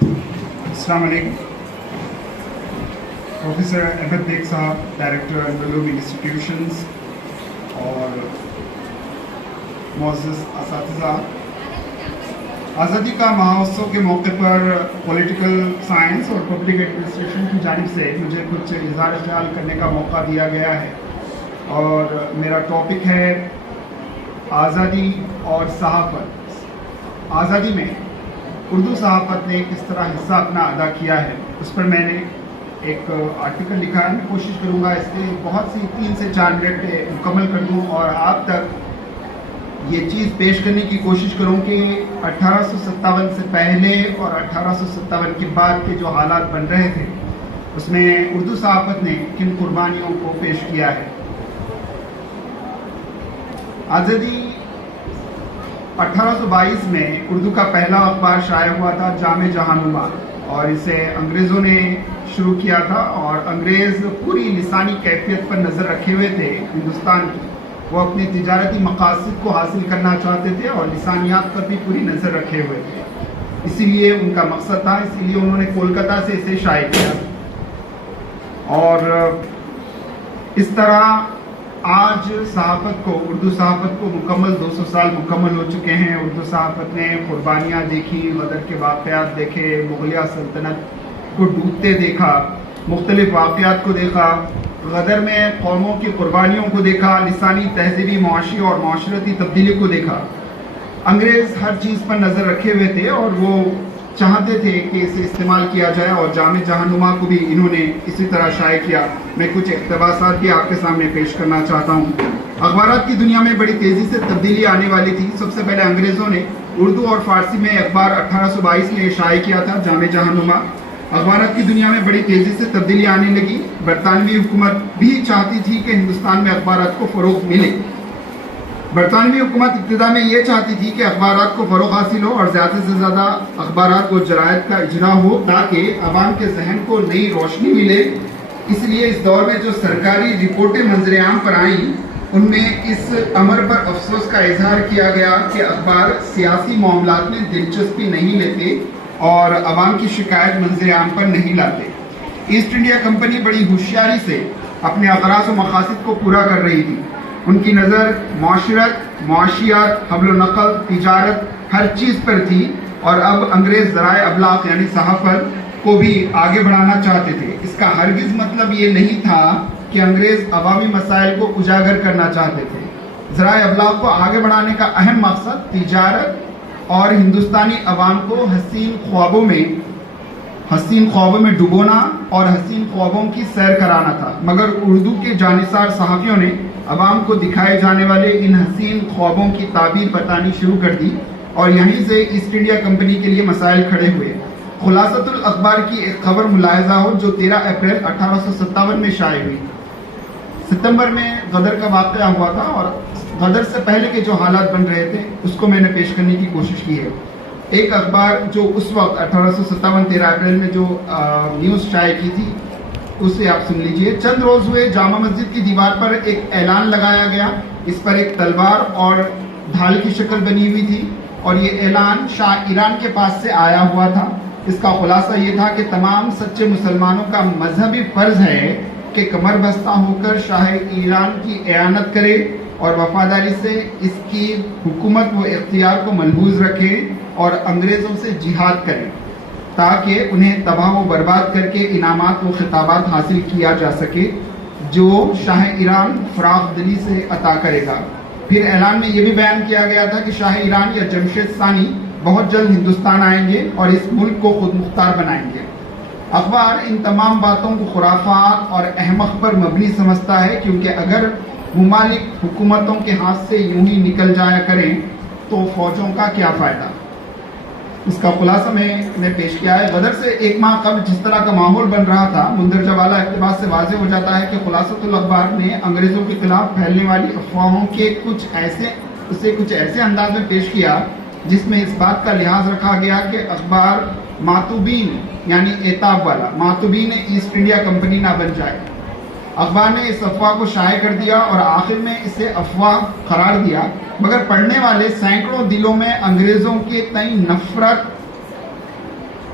السلام علیکم. Professor Ahmad bag صاحب، ڈائریکٹر انڈرلوم انسٹیٹیوشنز، اور معزز اساتذہ، آزادی کا مہوتسو کے موقع پر پولیٹیکل سائنس اور پبلک ایڈمنسٹریشن کی جانب سے مجھے کچھ اظہار خیال کرنے کا موقع دیا گیا ہے، اور میرا ٹاپک ہے آزادی اور صحافت. آزادی میں اردو صحافت نے کس طرح حصہ اپنا ادا کیا ہے، اس پر میں نے ایک آرٹیکل لکھا ہے. میں کوشش کروں گا اس کے بہت سی 3 سے 4 منٹ مکمل کر دوں اور آپ تک یہ چیز پیش کرنے کی کوشش کروں کہ 1857 سے پہلے اور 1857 کے بعد کے جو حالات بن رہے تھے اس میں اردو صحافت نے کن قربانیوں کو پیش کیا ہے. آزادی 1822 میں اردو کا پہلا اخبار شائع ہوا تھا، جامع جہاننما، اور اسے انگریزوں نے شروع کیا تھا، اور انگریز پوری لسانی کیفیت پر نظر رکھے ہوئے تھے ہندوستان کی. وہ اپنے تجارتی مقاصد کو حاصل کرنا چاہتے تھے اور لسانیات پر بھی پوری نظر رکھے ہوئے تھے. اسی لیے ان کا مقصد تھا، اسی لیے انہوں نے کولکتہ سے اسے شائع کیا. اور اس طرح آج صحافت کو، اردو صحافت کو مکمل 200 سال مکمل ہو چکے ہیں. اردو صحافت نے قربانیاں دیکھی، غدر کے واقعات دیکھے، مغلیہ سلطنت کو ڈوبتے دیکھا، مختلف واقعات کو دیکھا، غدر میں قوموں کی قربانیوں کو دیکھا، لسانی، تہذیبی، معاشی اور معاشرتی تبدیلی کو دیکھا. انگریز ہر چیز پر نظر رکھے ہوئے تھے اور وہ چاہتے تھے کہ اسے استعمال کیا جائے، اور جامع جہاننما کو بھی انہوں نے اسی طرح شائع کیا. میں کچھ اقتباسات بھی آپ کے سامنے پیش کرنا چاہتا ہوں. اخبارات کی دنیا میں بڑی تیزی سے تبدیلی آنے والی تھی. سب سے پہلے انگریزوں نے اردو اور فارسی میں اخبار 1822 میں شائع کیا تھا، جامع جہاننما. اخبارات کی دنیا میں بڑی تیزی سے تبدیلی آنے لگی. برطانوی حکومت بھی چاہتی تھی کہ ہندوستان میں اخبارات کو فروغ ملے. برطانوی حکومت ابتدا میں یہ چاہتی تھی کہ اخبارات کو فروغ حاصل ہو اور زیادہ سے زیادہ اخبارات و جرائد کا اجرا ہو تاکہ عوام کے ذہن کو نئی روشنی ملے. اس لیے اس دور میں جو سرکاری رپورٹیں منظر عام پر آئیں ان میں اس امر پر افسوس کا اظہار کیا گیا کہ اخبار سیاسی معاملات میں دلچسپی نہیں لیتے اور عوام کی شکایت منظر عام پر نہیں لاتے. ایسٹ انڈیا کمپنی بڑی ہوشیاری سے اپنے اغراض و مقاصد کو پورا کر رہی تھی. ان کی نظر معاشرت، معاشیات، حمل و نقل، تجارت ہر چیز پر تھی، اور اب انگریز ذرائع ابلاغ یعنی صحافت کو بھی آگے بڑھانا چاہتے تھے. اس کا ہرگز مطلب یہ نہیں تھا کہ انگریز عوامی مسائل کو اجاگر کرنا چاہتے تھے. ذرائع ابلاغ کو آگے بڑھانے کا اہم مقصد تجارت اور ہندوستانی عوام کو حسین خوابوں میں ڈبونا اور حسین خوابوں کی سیر کرانا تھا. مگر اردو کے جانثار صحافیوں نے عوام کو دکھائے جانے والے ان حسین خوابوں کی تعبیر بتانی شروع کر دی، اور یہیں سے ایسٹ انڈیا کمپنی کے لیے مسائل کھڑے ہوئے. خلاصۃ الاخبار کی ایک خبر ملاحظہ ہو جو 13 اپریل 1857 میں شائع ہوئی. ستمبر میں غدر کا واقعہ ہوا تھا، اور غدر سے پہلے کے جو حالات بن رہے تھے اس کو میں نے پیش کرنے کی کوشش کی ہے. ایک اخبار جو اس وقت 1857 13 اپریل میں جو نیوز شائع کی تھی اسے آپ سن لیجئے. چند روز ہوئے جامع مسجد کی دیوار پر ایک اعلان لگایا گیا. اس پر ایک تلوار اور ڈھال کی شکل بنی ہوئی تھی، اور یہ اعلان شاہ ایران کے پاس سے آیا ہوا تھا. اس کا خلاصہ یہ تھا کہ تمام سچے مسلمانوں کا مذہبی فرض ہے کہ کمر بستہ ہو کر شاہ ایران کی اعانت کرے اور وفاداری سے اس کی حکومت و اختیار کو ملحوظ رکھے اور انگریزوں سے جہاد کرے تاکہ انہیں تباہ و برباد کر کے انعامات و خطابات حاصل کیا جا سکے جو شاہ ایران فراخ دلی سے عطا کرے گا. پھر اعلان میں یہ بھی بیان کیا گیا تھا کہ شاہ ایران یا جمشید ثانی بہت جلد ہندوستان آئیں گے اور اس ملک کو خود مختار بنائیں گے. اخبار ان تمام باتوں کو خرافات اور احمق پر مبنی سمجھتا ہے، کیونکہ اگر ممالک حکومتوں کے ہاتھ سے یوں ہی نکل جایا کریں تو فوجوں کا کیا فائدہ. اس کا خلاصہ میں پیش کیا ہے. غدر سے 1 ماہ قبل جس طرح کا ماحول بن رہا تھا، مندرجہ والا اقتباس سے واضح ہو جاتا ہے کہ خلاصۃ الاخبار نے انگریزوں کے خلاف پھیلنے والی افواہوں کے کچھ ایسے انداز میں پیش کیا جس میں اس بات کا لحاظ رکھا گیا کہ اخبار ماتوبین یعنی اعتاب والا ماتوبین ایسٹ انڈیا کمپنی نہ بن جائے. اخبار نے اس افواہ کو شائع کر دیا اور آخر میں اسے افواہ قرار دیا، مگر پڑھنے والے سینکڑوں دلوں میں انگریزوں کے تئیں نفرت